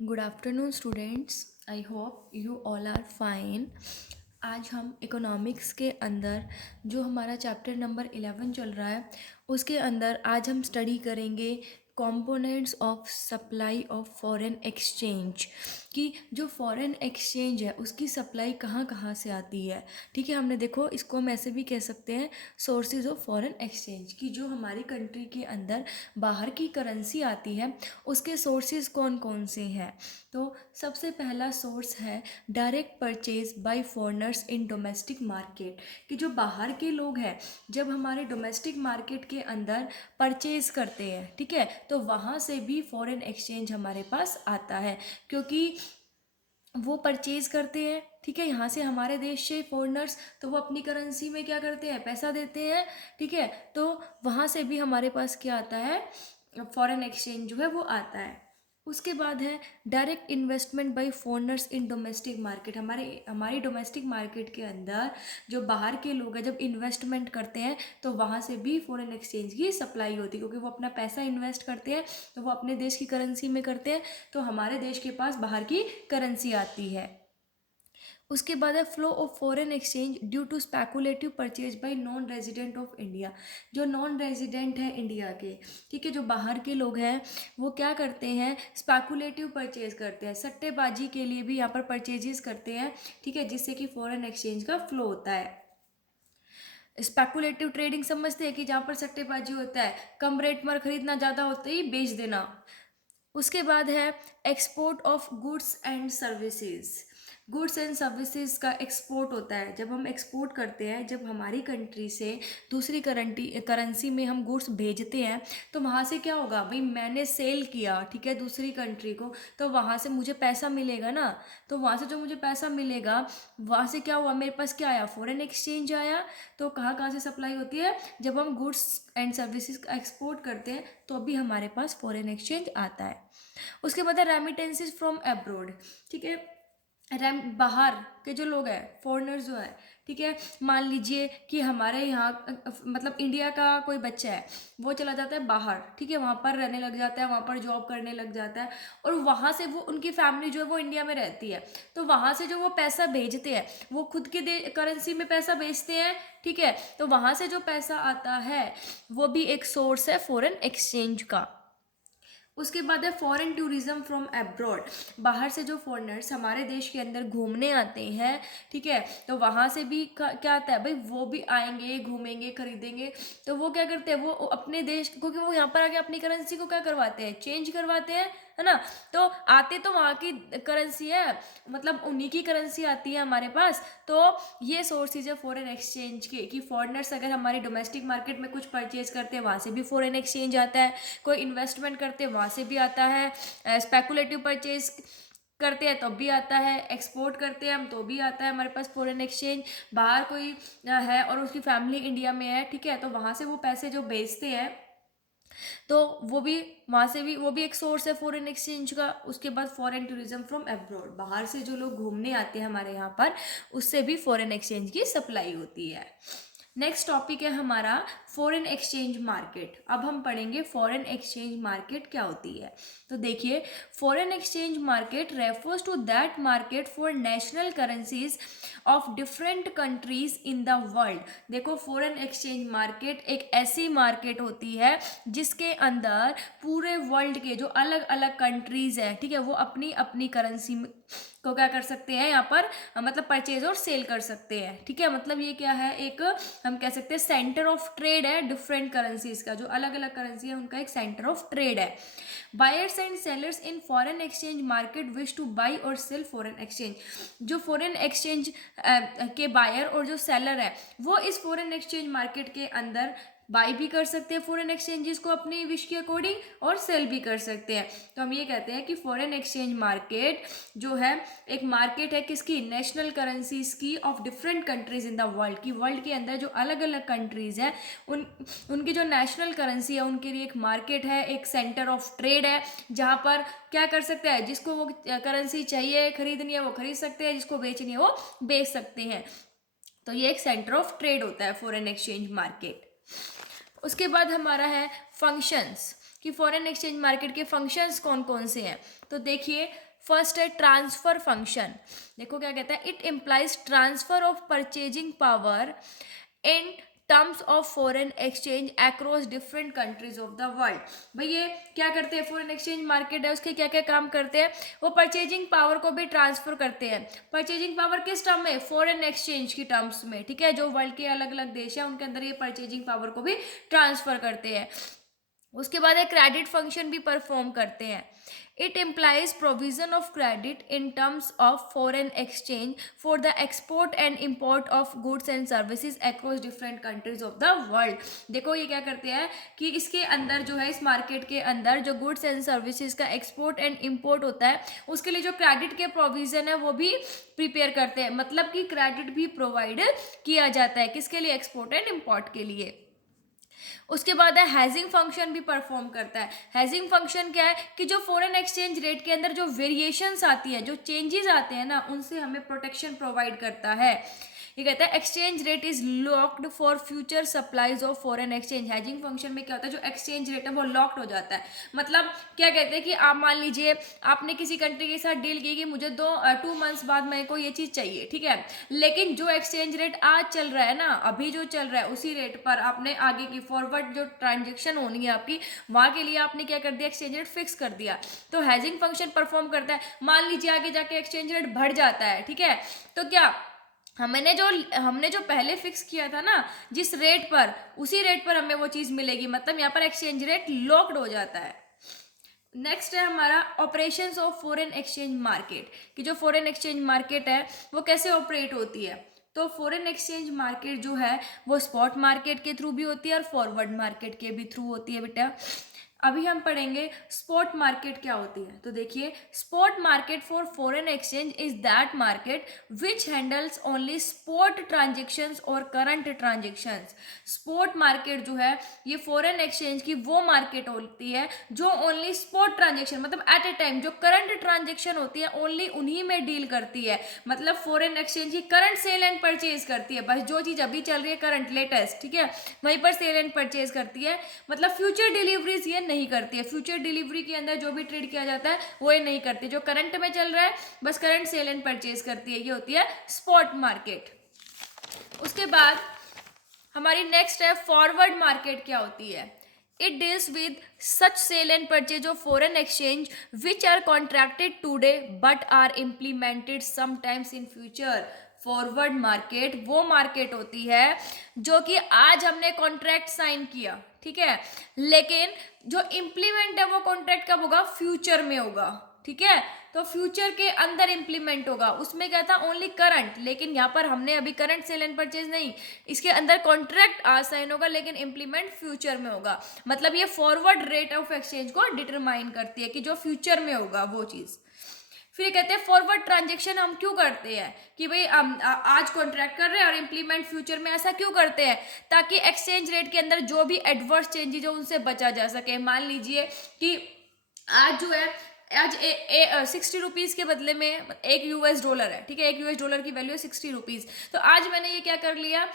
Good afternoon students, I hope you all are fine. आज हम economics के अंदर जो हमारा चैप्टर नंबर 11 चल रहा है उसके अंदर आज हम स्टडी करेंगे components of supply of foreign exchange, कि जो फॉरेन एक्सचेंज है उसकी सप्लाई कहाँ कहाँ से आती है। ठीक है, हमने देखो इसको हम ऐसे भी कह सकते हैं सोर्सेज ऑफ फॉरेन एक्सचेंज, कि जो हमारी कंट्री के अंदर बाहर की करेंसी आती है उसके सोर्सेज कौन कौन से हैं। तो सबसे पहला सोर्स है direct purchase by foreigners in domestic market, कि जो बाहर के लोग हैं जब हमारे डोमेस्टिक मार्केट के अंदर परचेज करते हैं, ठीक है, तो वहाँ से भी फॉरेन एक्सचेंज हमारे पास आता है, क्योंकि वो परचेज करते हैं, ठीक है, यहाँ से हमारे देश से फॉरेनर्स, तो वो अपनी करेंसी में क्या करते हैं, पैसा देते हैं, ठीक है, तो वहाँ से भी हमारे पास क्या आता है, फॉरेन एक्सचेंज जो है वो आता है। उसके बाद है direct investment by foreigners in domestic market, हमारी डोमेस्टिक मार्केट के अंदर जो बाहर के लोग हैं जब इन्वेस्टमेंट करते हैं तो वहाँ से भी फॉरेन एक्सचेंज की सप्लाई होती है, क्योंकि वो अपना पैसा इन्वेस्ट करते हैं तो वो अपने देश की करेंसी में करते हैं, तो हमारे देश के पास बाहर की करेंसी आती है। उसके बाद है flow of foreign exchange due to speculative purchase by non resident of India, जो नॉन रेजिडेंट है इंडिया के, ठीक है, जो बाहर के लोग हैं वो क्या करते हैं, स्पेकुलेटिव परचेज करते हैं, सट्टेबाजी के लिए भी यहाँ पर परचेजेस करते हैं, ठीक है, जिससे कि फॉरेन एक्सचेंज का फ्लो होता है। स्पेकुलेटिव ट्रेडिंग समझते हैं कि जहाँ पर सट्टेबाजी होता है, कम रेट पर खरीदना, ज़्यादा होते ही बेच देना। उसके बाद है export of goods and services, goods and services का एक्सपोर्ट होता है, जब हम एक्सपोर्ट करते हैं, जब हमारी कंट्री से दूसरी करेंसी में हम गुड्स भेजते हैं तो वहाँ से क्या होगा भाई, मैंने सेल किया, ठीक है, दूसरी कंट्री को, तो वहाँ से मुझे पैसा मिलेगा ना, तो वहाँ से जो मुझे पैसा मिलेगा वहाँ से क्या हुआ, मेरे पास क्या आया, फॉरेन एक्सचेंज आया। तो कहाँ कहाँ से सप्लाई होती है, जब हम गुड्स एंड सर्विसेज का एक्सपोर्ट करते हैं तो अभी हमारे पास फॉरेन एक्सचेंज आता है। उसके बाद है रेमिटेंसेस फ्रॉम अब्रोड, ठीक है, बाहर के जो लोग हैं, फॉरेनर्स जो है, ठीक है, मान लीजिए कि हमारे यहाँ मतलब इंडिया का कोई बच्चा है, वो चला जाता है बाहर, ठीक है, वहाँ पर रहने लग जाता है, वहाँ पर जॉब करने लग जाता है, और वहाँ से वो उनकी फैमिली जो है वो इंडिया में रहती है, तो वहाँ से जो वो पैसा भेजते हैं वो खुद के करेंसी में पैसा भेजते हैं, ठीक है, तो वहाँ से जो पैसा आता है वो भी एक सोर्स है फॉरेन एक्सचेंज का। उसके बाद है फॉरेन टूरिज्म फ्रॉम अब्रॉड, बाहर से जो फॉरेनर्स हमारे देश के अंदर घूमने आते हैं, ठीक है, तो वहाँ से भी क्या आता है भाई, वो भी आएंगे, घूमेंगे, खरीदेंगे, तो वो क्या करते हैं, वो अपने देश, क्योंकि वो यहाँ पर आके अपनी करेंसी को क्या करवाते हैं, चेंज करवाते हैं, है ना, तो आते तो वहाँ की करेंसी है, मतलब उन्हीं की करेंसी आती है हमारे पास, तो ये सोर्सेज है फॉरेन एक्सचेंज के, कि फॉरेनर्स अगर हमारी डोमेस्टिक मार्केट में कुछ परचेज करते हैं वहाँ से भी फॉरेन एक्सचेंज आता है, कोई इन्वेस्टमेंट करते हैं वहाँ से भी आता है, स्पेकुलेटिव परचेज करते हैं तो भी आता है, एक्सपोर्ट करते हैं हम तो भी आता है हमारे पास फॉरेन एक्सचेंज, बाहर कोई है और उसकी फैमिली इंडिया में है, ठीक है, तो वहाँ से वो पैसे जो भेजते हैं तो वो भी वहाँ से भी, वो भी एक सोर्स है फॉरेन एक्सचेंज का। उसके बाद फॉरेन टूरिज्म फ्रॉम अब्रॉड, बाहर से जो लोग घूमने आते हैं हमारे यहाँ पर, उससे भी फॉरेन एक्सचेंज की सप्लाई होती है। नेक्स्ट टॉपिक है हमारा फॉरेन एक्सचेंज मार्केट। अब हम पढ़ेंगे फॉरेन एक्सचेंज मार्केट क्या होती है। तो देखिए, foreign exchange market refers to that market for national currencies of different countries in the world. देखो, फॉरेन एक्सचेंज मार्केट एक ऐसी मार्केट होती है जिसके अंदर पूरे वर्ल्ड के जो अलग अलग कंट्रीज हैं, ठीक है, वो अपनी अपनी करेंसी को क्या कर सकते हैं, यहाँ पर मतलब परचेज और सेल कर सकते हैं, ठीक है, मतलब ये क्या है, एक हम कह सकते हैं सेंटर ऑफ ट्रेड है डिफरेंट करेंसीज का, जो अलग अलग करेंसी है उनका एक सेंटर ऑफ ट्रेड है। Buyers and sellers in foreign exchange market wish two by और सेल फॉरेन एक्सचेंज, जो फॉरेन एक्सचेंज के बायर और जो सेलर है वो इस फॉरेन एक्सचेंज मार्केट के अंदर बाई भी कर सकते हैं फॉरेन एक्सचेंजेस को अपनी विश के अकॉर्डिंग, और सेल भी कर सकते हैं। तो हम ये कहते हैं कि फॉरेन एक्सचेंज मार्केट जो है एक मार्केट है किसकी, नेशनल करेंसीज की of different countries in the world, की वर्ल्ड के अंदर जो अलग अलग कंट्रीज है उनकी जो नेशनल करेंसी है उनके लिए एक मार्केट है, एक सेंटर ऑफ ट्रेड है, जहाँ पर क्या कर सकता है, जिसको वो करेंसी चाहिए खरीदनी है वो खरीद सकते हैं, जिसको बेचनी है वो बेच सकते हैं। तो ये एक सेंटर ऑफ ट्रेड होता है फॉरेन एक्सचेंज मार्केट। उसके बाद हमारा है फंक्शंस, कि फॉरेन एक्सचेंज मार्केट के फंक्शंस कौन कौन से हैं। तो देखिए, फर्स्ट है ट्रांसफर फंक्शन। देखो क्या कहता है, it implies transfer of purchasing power in terms of foreign exchange across different countries of the world. भाई ये क्या करते हैं, फॉरेन एक्सचेंज मार्केट है उसके क्या क्या काम करते हैं, वो परचेजिंग पावर को भी ट्रांसफर करते हैं। परचेजिंग पावर किस टर्म में, फॉरेन एक्सचेंज की टर्म्स में, ठीक है, जो वर्ल्ड के अलग अलग देश है उनके अंदर ये परचेजिंग पावर को भी ट्रांसफर करते हैं। उसके बाद एक क्रेडिट फंक्शन भी परफॉर्म करते हैं। It implies provision of credit in terms of foreign exchange for the export and import of goods and services across different countries of the world. देखो ये क्या करते हैं कि इसके अंदर जो है, इस मार्केट के अंदर जो गुड्स एंड सर्विसेज का एक्सपोर्ट एंड इम्पोर्ट होता है उसके लिए जो क्रेडिट के प्रोविजन है वो भी प्रिपेयर करते हैं। मतलब कि क्रेडिट भी प्रोवाइड किया जाता है किसके लिए, एक्सपोर्ट एंड इम्पोर्ट के लिए। उसके बाद है हैजिंग फंक्शन भी परफॉर्म करता है। हैजिंग फंक्शन क्या है कि जो फॉरेन एक्सचेंज रेट के अंदर जो वेरिएशंस आती है, जो चेंजेस आते हैं ना, उनसे हमें प्रोटेक्शन प्रोवाइड करता है। ये कहता है exchange rate is locked for future supplies of foreign exchange. Hedging function में क्या होता है, जो एक्सचेंज रेट है वो लॉक्ड हो जाता है। मतलब क्या कहते हैं कि आप मान लीजिए आपने किसी कंट्री के साथ डील की कि मुझे 2 मंथ्स बाद मेरे को ये चीज़ चाहिए, ठीक है, लेकिन जो एक्सचेंज रेट आज चल रहा है ना, अभी जो चल रहा है उसी रेट पर आपने आगे की फॉरवर्ड जो ट्रांजेक्शन होनी है आपकी, वहाँ के लिए आपने क्या कर दिया, एक्सचेंज रेट फिक्स कर दिया। तो हैजिंग फंक्शन परफॉर्म करता है। मान लीजिए आगे जाके एक्सचेंज रेट बढ़ जाता है, ठीक है, तो क्या हमने जो पहले फिक्स किया था ना जिस रेट पर, उसी रेट पर हमें वो चीज़ मिलेगी। मतलब यहाँ पर एक्सचेंज रेट लॉक्ड हो जाता है। नेक्स्ट है हमारा operations of foreign exchange market, कि जो फॉरेन एक्सचेंज मार्केट है वो कैसे ऑपरेट होती है। तो फॉरेन एक्सचेंज मार्केट जो है वो स्पॉट मार्केट के थ्रू भी होती है और फॉरवर्ड मार्केट के भी थ्रू होती है बेटा। अभी हम पढ़ेंगे स्पॉट मार्केट क्या होती है। तो देखिए, spot market for foreign exchange is that market which handles only spot transactions और करंट ट्रांजेक्शन्स। स्पॉट मार्केट जो है ये फॉरेन एक्सचेंज की वो मार्केट होती है जो ओनली स्पॉट ट्रांजेक्शन, मतलब एट ए टाइम जो करंट ट्रांजेक्शन होती है ओनली उन्हीं में डील करती है। मतलब फॉरेन एक्सचेंज की करंट सेल एंड परचेज करती है, बस जो चीज़ अभी चल रही है करंट लेटेस्ट, ठीक है, वहीं पर सेल एंड परचेज करती है। मतलब फ्यूचर डिलीवरीज ये नहीं करती है। फ्यूचर डिलीवरी के अंदर जो भी ट्रेड किया जाता है वो ये नहीं करती। जो करंट में चल रहा है बस करंट सेल एंड परचेज करती है, ये होती है स्पॉट मार्केट। उसके बाद हमारी नेक्स्ट है फॉरवर्ड मार्केट क्या होती है। It deals with such sale and purchase of foreign exchange which are contracted today but are implemented sometimes in future. Forward market वो मार्केट होती है जो कि आज हमने कॉन्ट्रैक्ट साइन किया, ठीक है, लेकिन जो इम्प्लीमेंट है वो कॉन्ट्रैक्ट कब होगा, फ्यूचर में होगा, ठीक है। तो फ्यूचर के अंदर इंप्लीमेंट होगा, उसमें क्या था, ओनली करंट, लेकिन यहाँ पर हमने अभी करंट सेल एंड परचेज नहीं, इसके अंदर कॉन्ट्रैक्ट आज साइन होगा लेकिन इंप्लीमेंट फ्यूचर में होगा। मतलब ये फॉरवर्ड रेट ऑफ एक्सचेंज को डिटरमाइन करती है कि जो फ्यूचर में होगा वो चीज़। फिर कहते हैं फॉरवर्ड ट्रांजेक्शन हम क्यों करते हैं कि भाई आज कॉन्ट्रैक्ट कर रहे हैं और इंप्लीमेंट फ्यूचर में, ऐसा क्यों करते हैं, ताकि एक्सचेंज रेट के अंदर जो भी एडवर्स चेंजेज हो उनसे बचा जा सके। मान लीजिए कि आज जो है, आज 60 रुपीज़ के बदले में $1 है, ठीक है, $1 की वैल्यू है 60 रुपीज़। तो आज मैंने ये क्या कर लिया,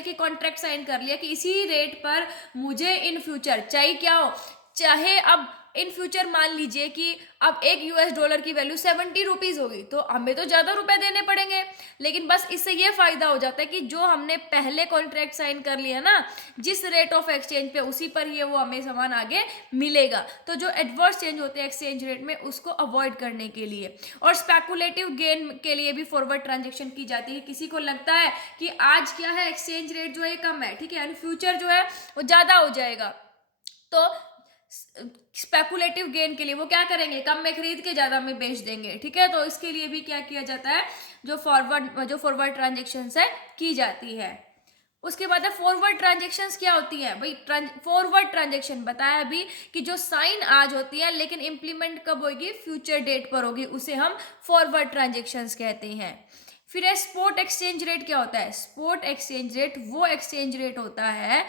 कि कॉन्ट्रैक्ट साइन कर लिया कि इसी रेट पर मुझे इन फ्यूचर चाहे क्या हो, चाहे अब इन फ्यूचर मान लीजिए कि अब $1 की वैल्यू 70 रुपीज़ होगी तो हमें तो ज़्यादा रुपए देने पड़ेंगे, लेकिन बस इससे ये फ़ायदा हो जाता है कि जो हमने पहले कॉन्ट्रैक्ट साइन कर लिया ना जिस रेट ऑफ एक्सचेंज पे, उसी पर ही वो हमें सामान आगे मिलेगा। तो जो एडवर्स चेंज होते हैं एक्सचेंज रेट में उसको अवॉइड करने के लिए, और स्पेकुलेटिव गेन के लिए भी फॉरवर्ड ट्रांजेक्शन की जाती है। किसी को लगता है कि आज क्या है, एक्सचेंज रेट जो है कम है, ठीक है, फ्यूचर जो है वो ज़्यादा हो जाएगा, तो स्पेकुलेटिव गेन के लिए वो क्या करेंगे, कम में खरीद के ज्यादा में बेच देंगे, ठीक है। तो इसके लिए भी क्या किया जाता है, जो फॉरवर्ड ट्रांजेक्शन है की जाती है। उसके बाद फॉरवर्ड ट्रांजेक्शन्स क्या होती है भाई, फॉरवर्ड ट्रांजेक्शन बताया अभी कि जो साइन आज होती है लेकिन इंप्लीमेंट कब होगी, फ्यूचर डेट पर होगी, उसे हम फॉरवर्ड ट्रांजेक्शन्स कहते हैं। फिर है स्पॉट एक्सचेंज रेट क्या होता है। स्पॉट एक्सचेंज रेट वो एक्सचेंज रेट होता है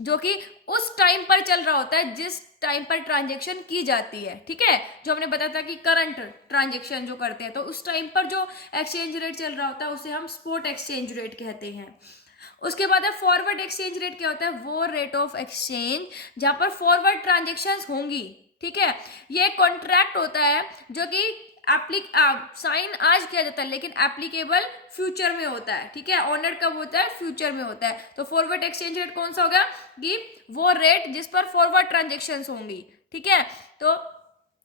जो कि उस टाइम पर चल रहा होता है जिस टाइम पर ट्रांजेक्शन की जाती है, ठीक है, जो हमने बताया था कि करंट ट्रांजेक्शन जो करते हैं, तो उस टाइम पर जो एक्सचेंज रेट चल रहा होता है उसे हम स्पॉट एक्सचेंज रेट कहते हैं। उसके बाद है फॉरवर्ड एक्सचेंज रेट क्या होता है, वो रेट ऑफ एक्सचेंज जहां पर फॉरवर्ड ट्रांजेक्शन्स होंगी, ठीक है। ये कॉन्ट्रैक्ट होता है जो कि साइन आज किया जाता है लेकिन एप्लीकेबल फ्यूचर में होता है, ठीक है। ऑनर्ड कब होता है? फ्यूचर में होता है। तो फॉरवर्ड एक्सचेंज रेट कौन सा होगा? कि वो रेट जिस पर फॉरवर्ड ट्रांजेक्शन होंगी, ठीक है। तो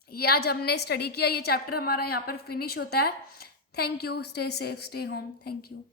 ये आज हमने स्टडी किया, ये चैप्टर हमारा यहाँ पर फिनिश होता है। Thank you, stay safe, stay home, thank you.